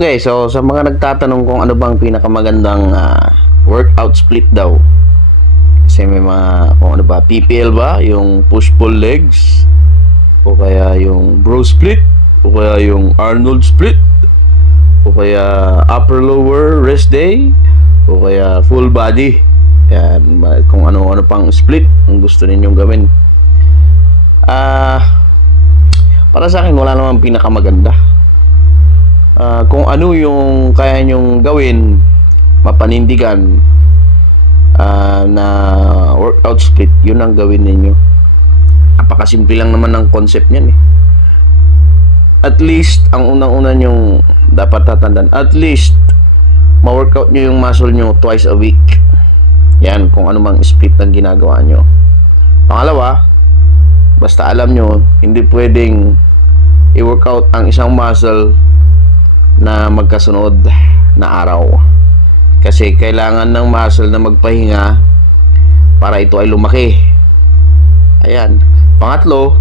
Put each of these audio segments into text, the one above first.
Okay, so sa mga nagtatanong kung ano bang pinakamagandang workout split daw. Kasi may mga, kung ano ba, PPL ba? Yung push-pull legs? O kaya yung bro split? O kaya yung Arnold split? O kaya upper-lower rest day? O kaya full body? Yan, kung ano-ano pang split ang gusto ninyong gawin. Para sa akin, wala namang pinakamaganda. Kung ano yung kaya nyong gawin, mapanindigan na workout split, yun ang gawin ninyo. Napakasimple lang naman ang concept niyan eh. At least, ang unang-una nyong dapat tatandaan, at least, ma-workout nyo yung muscle nyo twice a week. Yan, kung ano mang split ang ginagawa nyo. Pangalawa, basta alam nyo, hindi pwedeng i-workout ang isang muscle na magkasunod na araw. Kasi kailangan ng muscle na magpahinga para ito ay lumaki. Ayan. Pangatlo,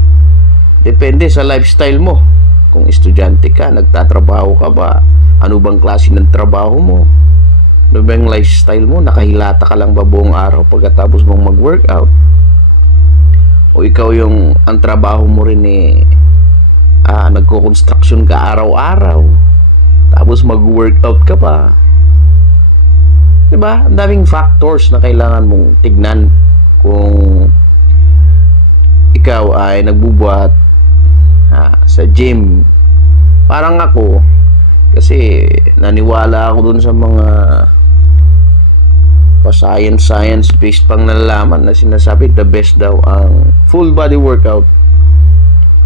depende sa lifestyle mo. Kung estudyante ka, nagtatrabaho ka ba? Ano bang klase ng trabaho mo? Ano bang lifestyle mo? Nakahilata ka lang ba buong araw pagkatapos mong mag-workout? O ikaw yung ang trabaho mo rin nagko-construction ka araw-araw, tapos mag-workout ka pa. Diba? Ang daming factors na kailangan mong tignan kung ikaw ay nagbubuhat sa gym. Parang ako, kasi naniwala ako dun sa mga pa-science based pang nalalaman na sinasabi the best daw ang full body workout.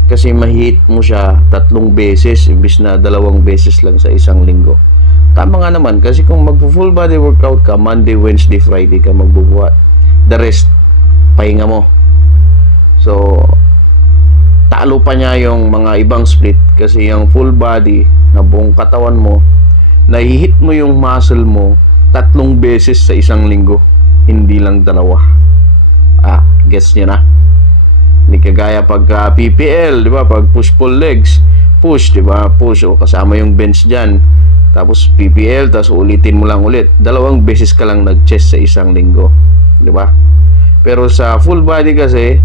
Kasi mahit mo siya 3 beses imbis na 2 beses lang sa isang linggo. Tama nga naman, kasi kung mag-full body workout ka, Monday, Wednesday, Friday ka magbubuhat. The rest, pahinga mo. So, talo pa niya yung mga ibang split kasi yung full body na buong katawan mo, nahihit mo yung muscle mo 3 beses sa isang linggo. Hindi lang 2. Gets nyo na? Hindi kagaya pag PPL, di ba? Pag push-pull legs, push, di ba? Push, o kasama yung bench dyan. Tapos PPL, tapos ulitin mo lang ulit. 2 beses ka lang nag-chest sa isang linggo, di ba? Pero sa full body kasi,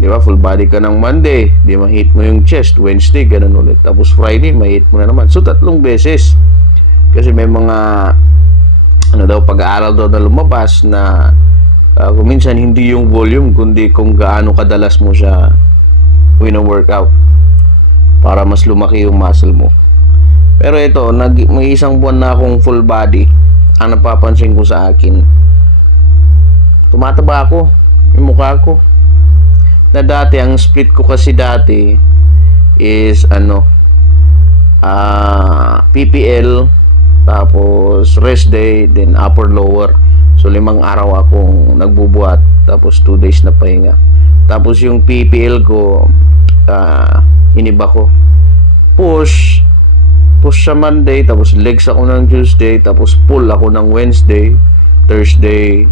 di ba? Full body ka ng Monday, di ma-hit mo yung chest. Wednesday, ganun ulit. Tapos Friday, ma-hit mo na naman. So 3 beses. Kasi may mga pag-aaral daw na lumabas na kung minsan hindi yung volume kundi kung gaano kadalas mo siya wino-workout para mas lumaki yung muscle mo. Pero ito, may isang buwan na akong full body. Ang napapansin ko sa akin, tumataba ako yung mukha ko. Na dati, ang split ko kasi dati is PPL, tapos rest day, then upper lower. So 5 araw akong nagbubuhat, tapos 2 days na pahinga. Tapos yung PPL ko, iniba ko. Push sa Monday, tapos legs ako ng Tuesday, tapos pull ako ng Wednesday, Thursday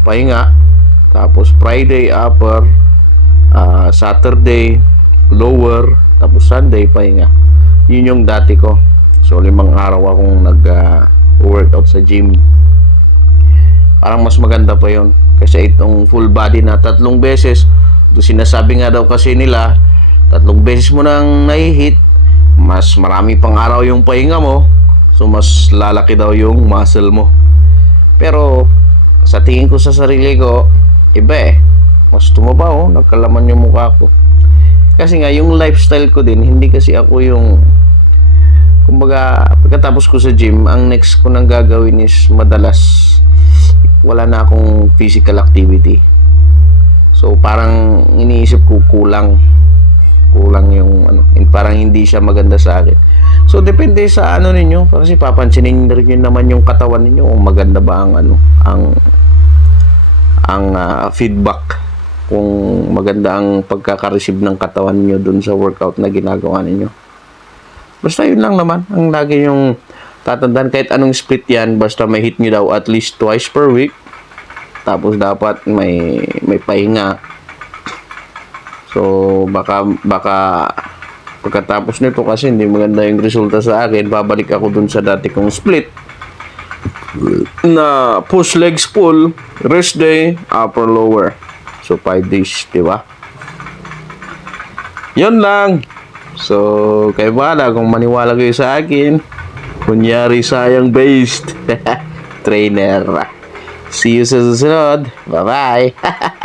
pahinga, tapos Friday upper, Saturday lower, tapos Sunday pahinga. Yun yung dati ko. So 5 araw akong nag-workout sa gym. Parang mas maganda pa yon kasi itong full body na 3 beses, sinasabi nga daw kasi nila 3 beses mo nang nai-hit, mas marami pang araw yung pahinga mo, so mas lalaki daw yung muscle mo. Pero sa tingin ko sa sarili ko, iba mas tumaba, nagkalaman yung mukha ko. Kasi nga yung lifestyle ko din, hindi kasi ako yung, kumbaga, pagkatapos ko sa gym, ang next ko nang gagawin is madalas wala na akong physical activity. So parang iniisip ko kulang yung parang hindi siya maganda sa akin. So depende sa ninyo, kasi papansinin rin naman yung katawan ninyo kung maganda ba ang feedback, kung maganda ang pagkaka-receive ng katawan niyo dun sa workout na ginagawa ninyo. Basta yun lang naman ang lagi yung tatandaan, kahit anong split yan, basta may hit nyo daw at least twice per week, tapos dapat may pahinga. So baka Pagkatapos nito kasi hindi maganda yung resulta sa akin, babalik ako dun sa dati kong split na push legs pull, rest day, upper lower. So 5 days, di ba? Yun lang. So, kayo bahala kung maniwala kayo sa akin. Kunyari sayang based trainer. See you sa susunod. Bye-bye.